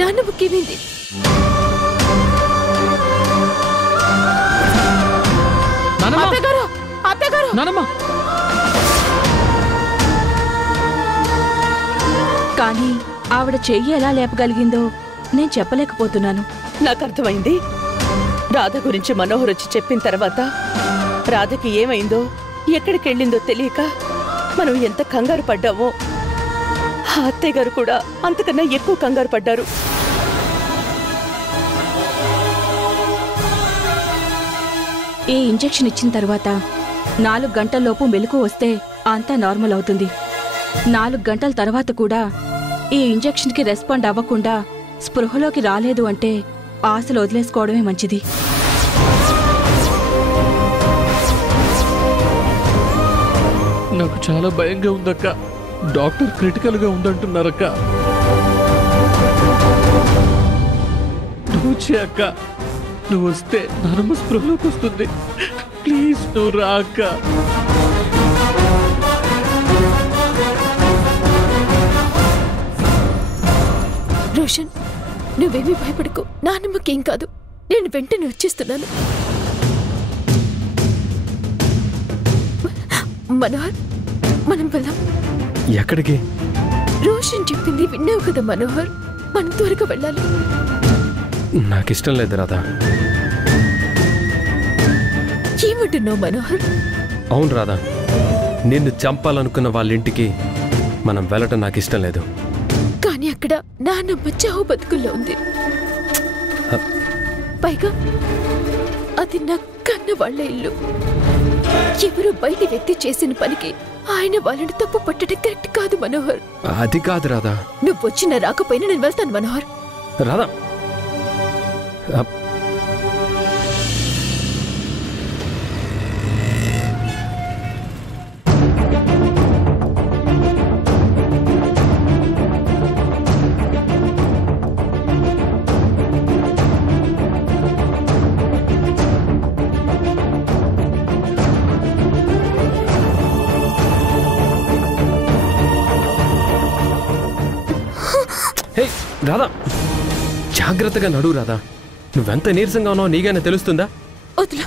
నాన్నమ్మకేమైంది? కానీ ఆవిడ చెయ్యి ఎలా లేపగలిగిందో నేను చెప్పలేకపోతున్నాను. నాకు అర్థమైంది. రాధ గురించి మనోహర్ వచ్చి చెప్పిన తర్వాత రాధకి ఏమైందో ఎక్కడికెళ్ళిందో తెలియక మనం ఎంత కంగారు పడ్డామో ఆ అత్తయ్య గారు కూడా అంతకన్నా ఎక్కువ కంగారు పడ్డారు. ఈ ఇంజెక్షన్ ఇచ్చిన తర్వాత 4 గంటల్లోపు మెలకు వస్తే అంతా నార్మల్ అవుతుంది. 4 గంటల తర్వాత కూడా ఈ ఇంజెక్షన్కి రెస్పాండ్ అవ్వకుండా స్పృహలోకి రాలేదు అంటే ఆశలు వదిలేసుకోవడమే మంచిది. నాకు చాలా భయంగా ఉందక్క. డాక్టర్ క్రిటికల్ గా ఉందంటున్నారక్క. నువ్వు వచ్చే అక్క, నువ్వు వస్తే నానమ్మ స్పృహలోకి వస్తుంది. ప్లీజ్ నువ్వు రా అక్క. రోషన్, నువ్వేమీ భయపడకు. నాన్నమ్మకేం కాదు. నేను వెంటనే వచ్చేస్తున్నాను. మనోహర్, మనం వెళ్దాం. ఎక్కడికి? రోషన్ చెప్పింది విన్నావు కదా మనోహర్, మనం త్వరగా వెళ్ళాలి. నాకిష్టం లేదు రాధా. ఏమంటున్నావు మనోహర్? అవును రాధా, నిన్ను చంపాలనుకున్న వాళ్ళ ఇంటికి మనం వెళ్ళటం నాకు ఇష్టం లేదు. కానీ అక్కడ నాన్నమ్మ చావు బతుకుల్లో ఉంది. పైగా అది నా కన్న వాళ్ళ ఇల్లు. ఎవరు బయట వ్యక్తి చేసిన పనికి ఆయన వాళ్ళని తప్పు పట్టడం కరెక్ట్ కాదు మనోహర్. అది కాదు రాధా. నువ్వు వచ్చినా రాకపోయినా నేను వెళ్తాను మనోహర్. రాధా, రాధా జాగ్రత్తగా నడువు రాధా. నువ్వెంత నీరసంగా ఉన్నావు నీగానే తెలుస్తుందా? వదిలా,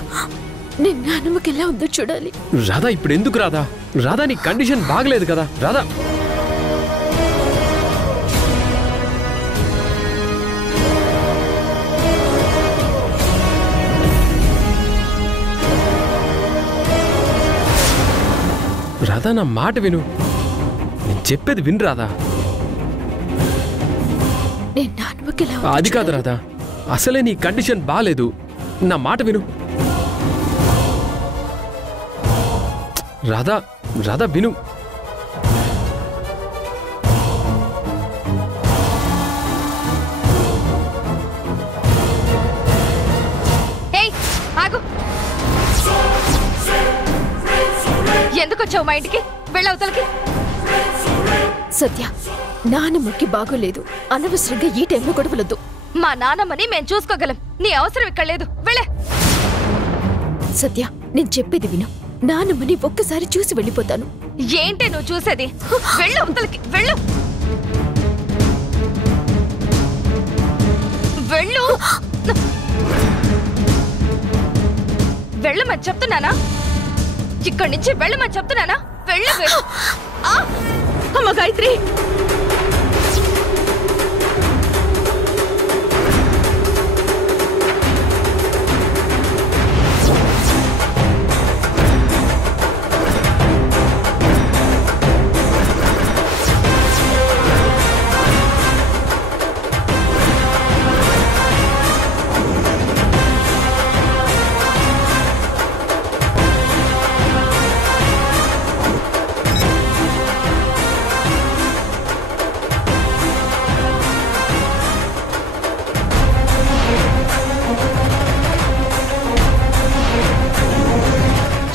నేను నాన్నమ్మకి ఎలా ఉందో చూడాలి. రాధా ఇప్పుడు ఎందుకు రాధా? రాధా నీ కండిషన్ బాగలేదు కదా రాధా. రాధా నా మాట విను. నేను చెప్పేది విను రాధా. అది కాదు రాధా, అసలే నీ కండిషన్ బాలేదు. నా మాట విను రాధా. రాధా విను. ఎందుకు వచ్చావు మా ఇంటికి? వెళ్ళవతలకి. సత్య, నాన్నమ్మకి బాగోలేదు. అనవసరంగా ఈ టైంలో గొడవలొద్దు. మా నాన్నమ్మని మేము చూసుకోగలం. నీ అవసరం ఇక్కడ లేదు. వెళ్ళే. సత్య, నేను చెప్పేది విను. నాన్నమ్మని ఒక్కసారి చూసి వెళ్ళిపోతాను. ఏంటి నువ్వు చూసేది? వెళ్ళు అవతలకి. వెళ్ళు వెళ్ళు. వెళ్ళమని చెప్తున్నానా? ఇక్కడి నుంచి వెళ్ళమని చెప్తున్నానా? వెళ్ళు. అమ్మ గాయత్రి,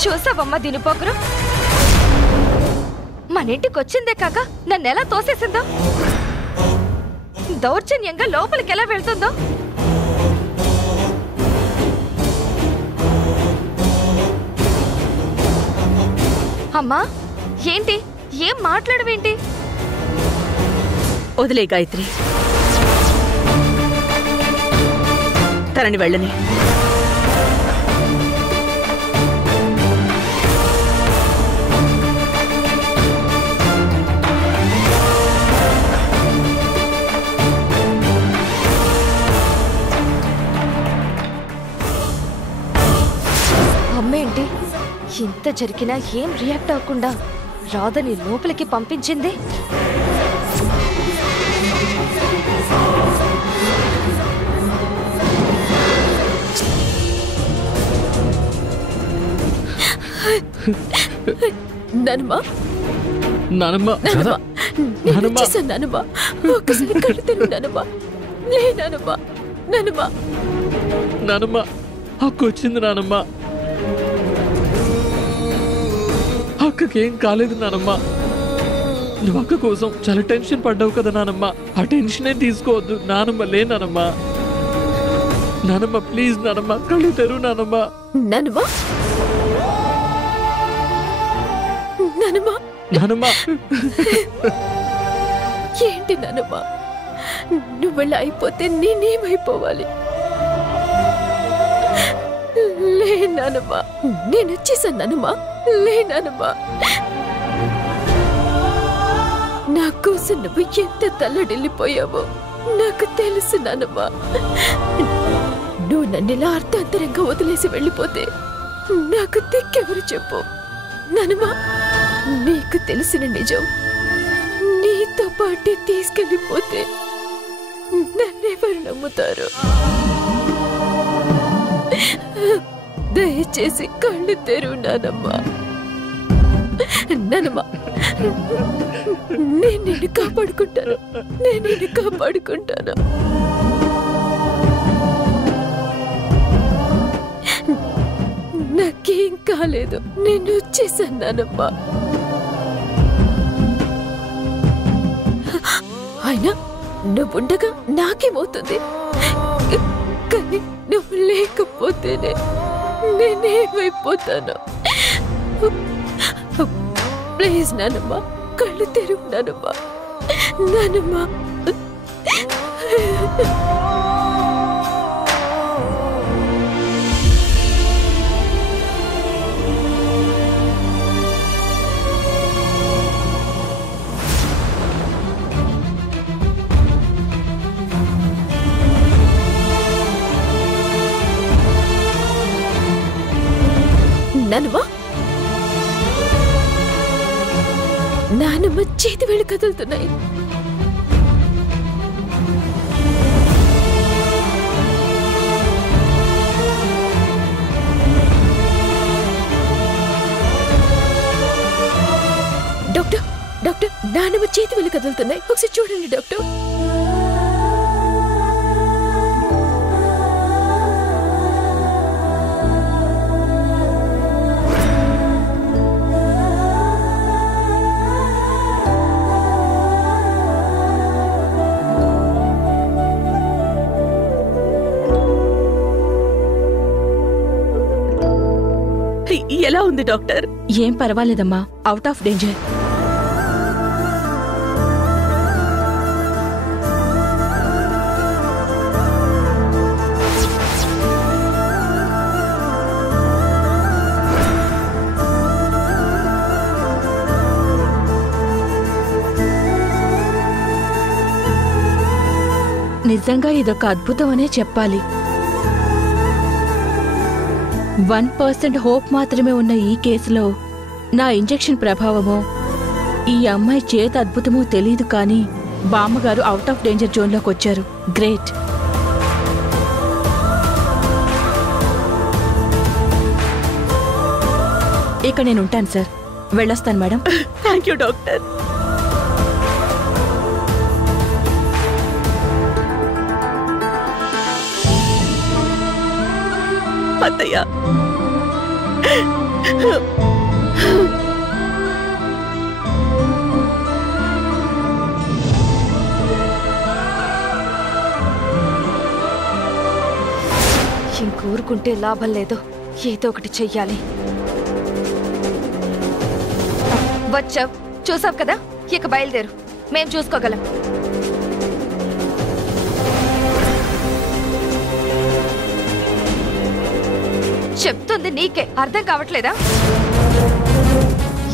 చూసావమ్మ దీని పొగరు? మన ఇంటికి వచ్చిందే కాక నన్నెలా తోసేసిందో, దౌర్జన్యంగా లోపలికి ఎలా వెళ్తుందో. అమ్మా ఏంటి? ఏం మాట్లాడవేంటి? వదిలే గాయత్రి. తనని వెళ్ళని. అమ్మేంటి ఇంత జరిగినా ఏం రియాక్ట్ అవ్వకుండా రాధని లోపలికి పంపించింది? నానమ్మా నానమ్మ నానమ్మ నానమ్మా ఒక్కసారి కళ్ళు తెరువు నానమ్మా. లే నానమ్మా. నానమ్మా నానమ్మ అక్క వచ్చింది నానమ్మ. అక్కకేం కాలేదు నానమ్మ. నువ్వు అక్క కోసం చాలా టెన్షన్ పడ్డావు కదా నానమ్మ. ఆ టెన్షనే తీసుకోవద్దు నానమ్మ. లే నానమ్మ. నానమ్మ ప్లీజ్ నానమ్మ కళ్ళు తెరువు నానమ్మ. నానమ్మా. నానమ్మా నానమ్మ ఏంటి నానమ్మా, నువ్వెళ్ళ అయిపోతే నేనేమైపోవాలి? లే నానమ్మా, నేను వచ్చేసాను నానమ్మా. లే నానమ్మా. నా కోసం నువ్వు ఎంత తల్లడిల్లిపోయావో నాకు తెలుసు నానమ్మా. నువ్వు నన్నిలా అర్థాంతరంగా వదిలేసి వెళ్ళిపోతే నాకు దిక్కెవరు చెప్పు నానమ్మా. నీకు తెలిసిన నిజం నీతో పాటే తీసుకెళ్ళిపోతే నన్నెవరు నమ్ముతారు? దయచేసి కళ్ళు తెరువు నానమ్మా. నానమ్మా నేను నిన్ను కాపాడుకుంటాను. నేను నిన్ను కాపాడుకుంటాను. నాకేం కాలేదు. నేను వచ్చేసాను నానమ్మా. అయినా నువ్వుండగా నాకేమవుతుంది? కానీ నువ్వు లేకపోతేనే నేనేమైపోతాను? ప్లీజ్ నానమ్మా కళ్ళు తెరువు నానమ్మా. నానమ్మా నానమ్మా. నానమ్మ చేతి వేళ్ళు కదులుతున్నాయి. డాక్టర్ డాక్టర్ నానమ్మ చేతి వేళ్ళు కదులుతున్నాయి. ఒకసారి చూడండి డాక్టర్. ఎలా ఉంది డాక్టర్? ఏం పర్వాలేదమ్మా, అవుట్ ఆఫ్ డేంజర్. నిజంగా ఇదొక అద్భుతం అనే చెప్పాలి. 1% హోప్ మాత్రమే ఉన్న ఈ కేసులో నా ఇంజెక్షన్ ప్రభావమో ఈ అమ్మాయి చేత అద్భుతమో తెలీదు, కానీ బామ్మగారు అవుట్ ఆఫ్ డేంజర్ జోన్లోకి వచ్చారు. గ్రేట్. ఇక నేను ఉంటాను సార్. వెళ్ళొస్తాను మేడం. Thank you doctor. అత్తయ్య, ఇంకూరుకుంటే లాభం లేదు. ఏదో ఒకటి చెయ్యాలి. వచ్చావ్, చూసావు కదా, ఇక బయలుదేరు. మేం చూసుకోగలం. చెప్తుంది నీకే అర్థం కావట్లేదా?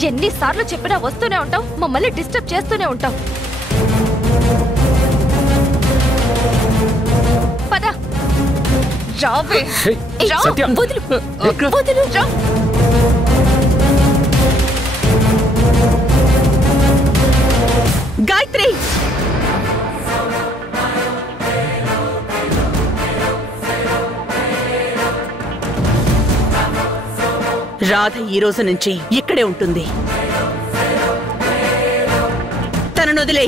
ఎన్నిసార్లు చెప్పినా వస్తూనే ఉంటావు, మమ్మల్ని డిస్టర్బ్ చేస్తూనే ఉంటావు. పద రావే. రా. వదులు వదులు రా. గాయత్రి, రాధ ఈ రోజు నుంచి ఇక్కడే ఉంటుంది. తనను వదిలే.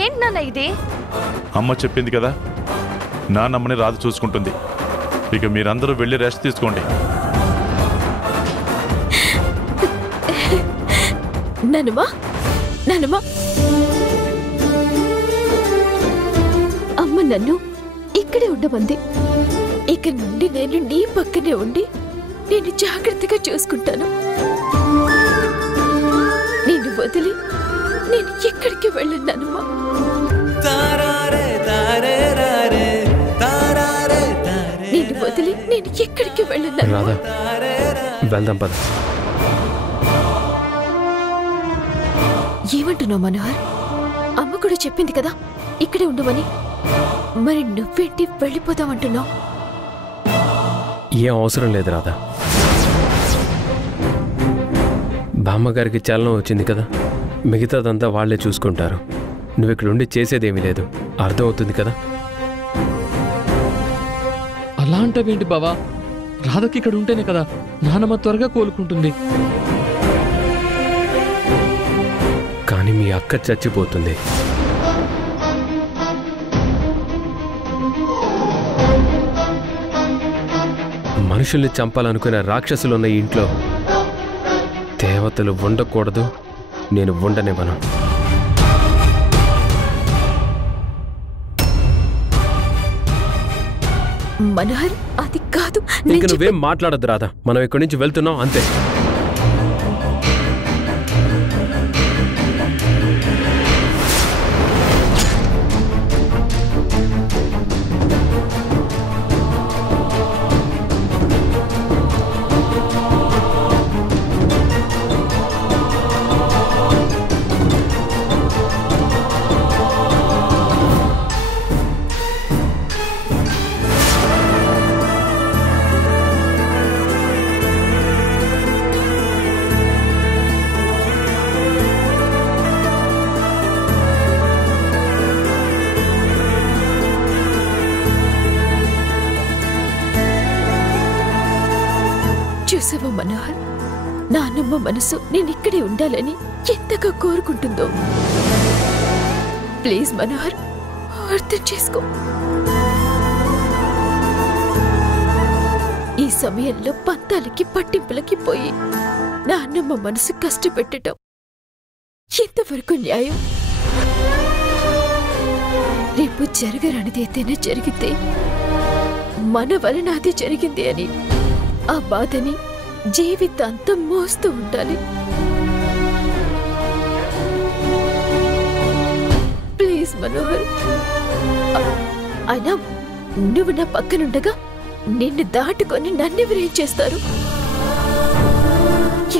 ఏంటి నాన్న ఇది? అమ్మ చెప్పింది కదా, నాన్నమ్మని రాధ చూసుకుంటుంది. ఇక మీరందరూ వెళ్ళి రెస్ట్ తీసుకోండి. నానమ్మా, నానమ్మా, అమ్మ నన్ను ఇక్కడే ఉండమంది. ఇక నుండి నేను నీ పక్కనే ఉండి నేను జాగ్రత్తగా చూసుకుంటాను. నేను వదిలి నేను ఎక్కడికి వెళ్ళన్నానమ్మా. నేను వదిలి నేను ఎక్కడికి వెళ్ళన్నాను. రాధా, వెళ్దాం పద. ఏమంటున్నావు మనోహర్? అమ్మ కూడా చెప్పింది కదా ఇక్కడే ఉండమని. మరి నువ్వేంటి వెళ్ళిపోతామంటున్నావు? ఏం అవసరం లేదు రాధా. బామ్మగారికి చలనం వచ్చింది కదా, మిగతాదంతా వాళ్లే చూసుకుంటారు. నువ్వు ఇక్కడ ఉండి చేసేదేమీ లేదు, అర్థమవుతుంది కదా. అలా అంటావేంటి బావా? రాధకి ఇక్కడ ఉంటేనే కదా నానమ్మ త్వరగా కోలుకుంటుంది. కానీ మీ అక్క చచ్చిపోతుంది. మనుషుల్ని చంపాలనుకునే రాక్షసులున్న ఈ ఇంట్లో దేవతలు ఉండకూడదు, నేను ఉండనివ్వను. మనోహర్, అది కాదు. ఇంక నువ్వేం మాట్లాడద్దు రాధా, మనం ఇక్కడి నుంచి వెళ్తున్నాం అంతే. చూసావా మనోహర్, నాన్నమ్మ మనసు నేను ఇక్కడే ఉండాలని ఎంతగా కోరుకుంటుందో. ప్లీజ్ మనోహర్, అర్థం చేసుకో. ఈ సమయంలో పంతాలకి పట్టింపులకి పోయి నాన్నమ్మ మనసు కష్టపెట్టడం ఎంతవరకు న్యాయం? రేపు జరగరానిది ఏదైనా జరిగితే మన వలన అది జరిగింది అని ఆ బాధని జీవితాంతం మోస్తూ ఉండాలి. ప్లీజ్ మనోహర్. అయినా నువ్వు నా పక్కనుండగా నిన్ను దాటుకొని నన్నెవరేం చేస్తారు?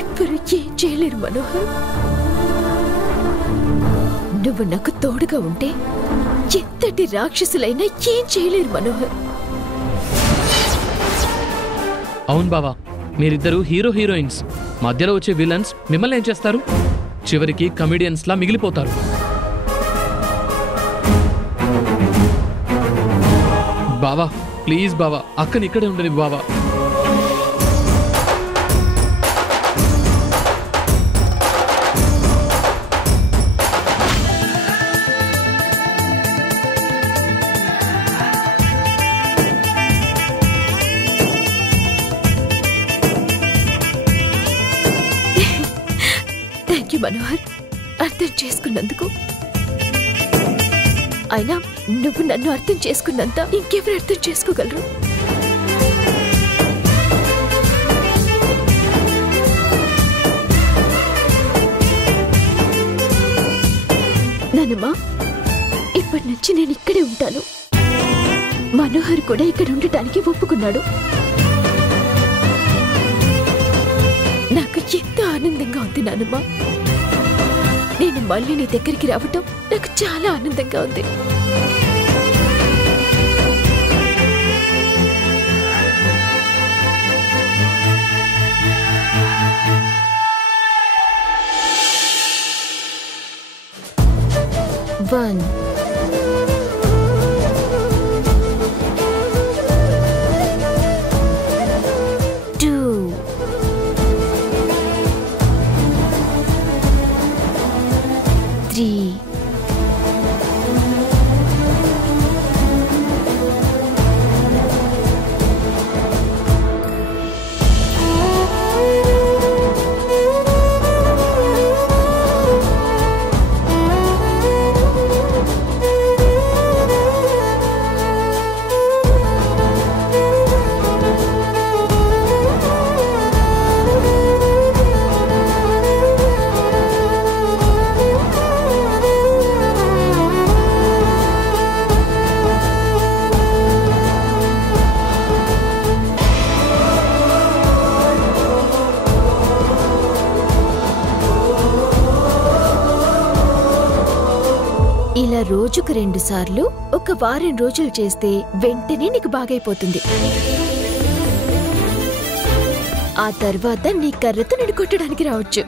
ఎవ్వరు ఏం చేయలేరు మనోహర్. నువ్వు నాకు తోడుగా ఉంటే ఎంతటి రాక్షసులైనా ఏం చేయలేరు మనోహర్. అవును బావా, మీరిద్దరూ హీరో హీరోయిన్స్, మధ్యలో వచ్చే విలన్స్ మిమ్మల్ని ఏం చేస్తారు? చివరికి కమెడియన్స్ లా మిగిలిపోతారు. బావా ప్లీజ్ బావా, అక్కని ఇక్కడే ఉండని బావా. మనోహర్ అర్థం చేసుకున్నందుకు. అయినా నువ్వు నన్ను అర్థం చేసుకున్నంత ఇంకెవరు అర్థం చేసుకోగలరు? నానమ్మా, ఇప్పటి నుంచి నేను ఇక్కడే ఉంటాను. మనోహర్ కూడా ఇక్కడ ఉండటానికి ఒప్పుకున్నాడు. నాకు ఎంత ఆనందంగా ఉంది నానమ్మా. నేను మళ్ళీ నీ దగ్గరికి రావటం నాకు చాలా ఆనందంగా ఉంది. One. Two. Three. ఇలా రోజుకు 2 సార్లు ఒక వారం రోజులు చేస్తే వెంటనే నీకు బాగైపోతుంది. ఆ తర్వాత నీ కర్రతో నిన్ను కొట్టడానికి రావచ్చు.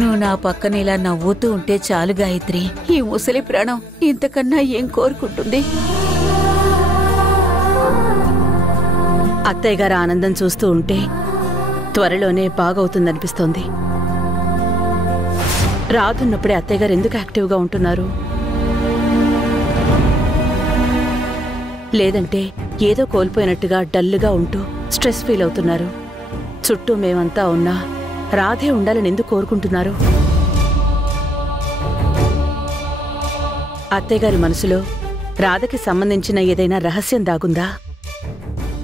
నువ్వు నా పక్కన ఇలా నవ్వుతూ ఉంటే చాలు గాయత్రి. ఈ ముసలి ప్రాణం ఇంతకన్నా ఏం కోరుకుంటుంది? అత్తయ్య గారి ఆనందం చూస్తూ ఉంటే త్వరలోనే బాగవుతుందనిపిస్తోంది. రాదున్నప్పుడే అత్తయ్య గారు ఎందుకు యాక్టివ్గా ఉంటున్నారు? లేదంటే ఏదో కోల్పోయినట్టుగా డల్గా ఉంటూ స్ట్రెస్ ఫీల్ అవుతున్నారు. చుట్టూ మేమంతా ఉన్నా రాధే ఉండాలని ఎందుకు కోరుకుంటున్నారు? అత్తయ్య గారి మనసులో రాధకి సంబంధించిన ఏదైనా రహస్యం దాగుందా?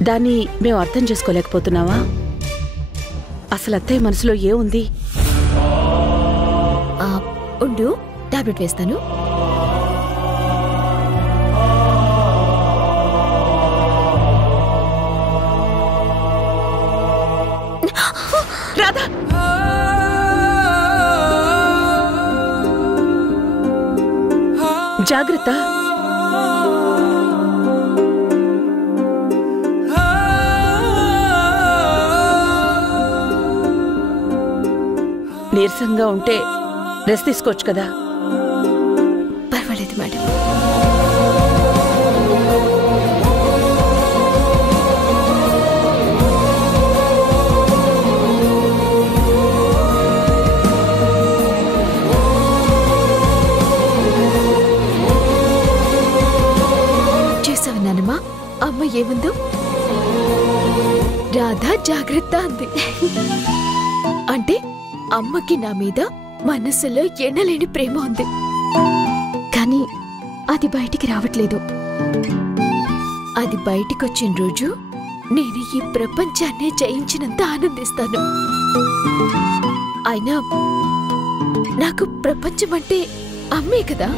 దాన్ని మేము అర్థం చేసుకోలేకపోతున్నావా? అసలు అత్తయ్య మనసులో ఏముంది? ఉండు, టాబ్లెట్ వేస్తాను. రాధా, జాగ్రత్త. నీరసంగా ఉంటే రెస్ట్ తీసుకోవచ్చు కదా. పర్వాలేదు మేడం. చూసావు నానమ్మా, అమ్మ ఏముందో? రాధా జాగ్రత్త అంది. అంటే అమ్మకి నా మీద మనసులో ఎనలేని ప్రేమ ఉంది, కానీ అది బయటికి రావట్లేదు. అది బయటికొచ్చిన రోజు నేను ఈ ప్రపంచాన్నే జయించినంత ఆనందిస్తాను. అయినా నాకు ప్రపంచం అంటే అమ్మే కదా.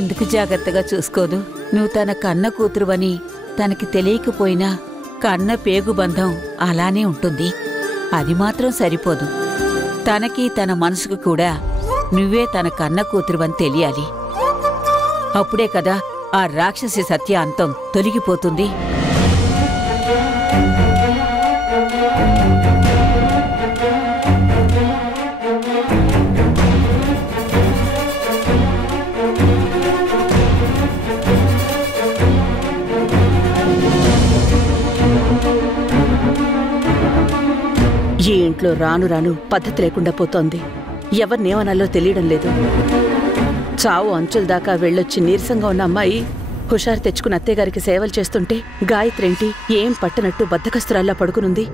ఎందుకు జాగ్రత్తగా చూసుకోదు? నువ్వు తన కన్న కూతురువని తనకి తెలియకపోయినా కన్న పేగు బంధం అలానే ఉంటుంది. అది మాత్రం సరిపోదు. తనకి తన మనసుకు కూడా నువ్వే తన కన్న కూతురువని తెలియాలి. అప్పుడే కదా ఆ రాక్షసి సత్య అంతం తొలగిపోతుంది. ఇంట్లో రాను రాను పద్ధతి లేకుండా పోతోంది. ఎవరినేమనాలో తెలియడం లేదు. చావు అంచుల దాకా వెళ్ళొచ్చి నీరసంగా ఉన్న అమ్మాయి హుషారు తెచ్చుకుని అత్తయ్యగారికి సేవలు చేస్తుంటే గాయత్రేంటి ఏం పట్టనట్టు బద్ధకస్తురాల్లా పడుకునుంది.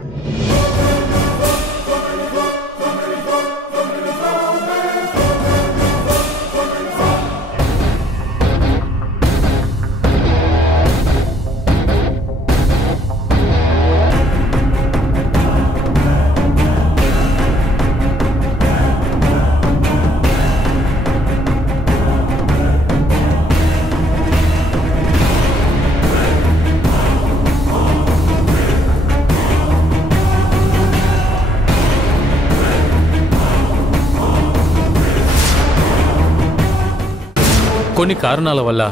కొన్ని కారణాల వల్ల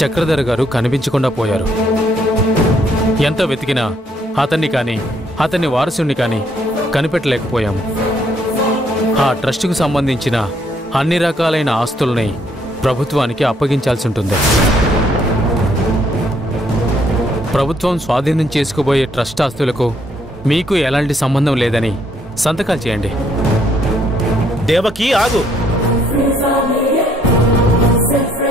చక్రధర గారు కనిపించకుండా పోయారు. ఎంత వెతికినా అతన్ని కానీ అతన్ని వారసుని కానీ కనిపెట్టలేకపోయాము. ఆ ట్రస్టుకు సంబంధించిన అన్ని రకాలైన ఆస్తుల్ని ప్రభుత్వానికి అప్పగించాల్సి ఉంటుంది. ప్రభుత్వం స్వాధీనం చేసుకోబోయే ట్రస్ట్ ఆస్తులకు మీకు ఎలాంటి సంబంధం లేదని సంతకాలు చేయండి. దేవకి ఆగు.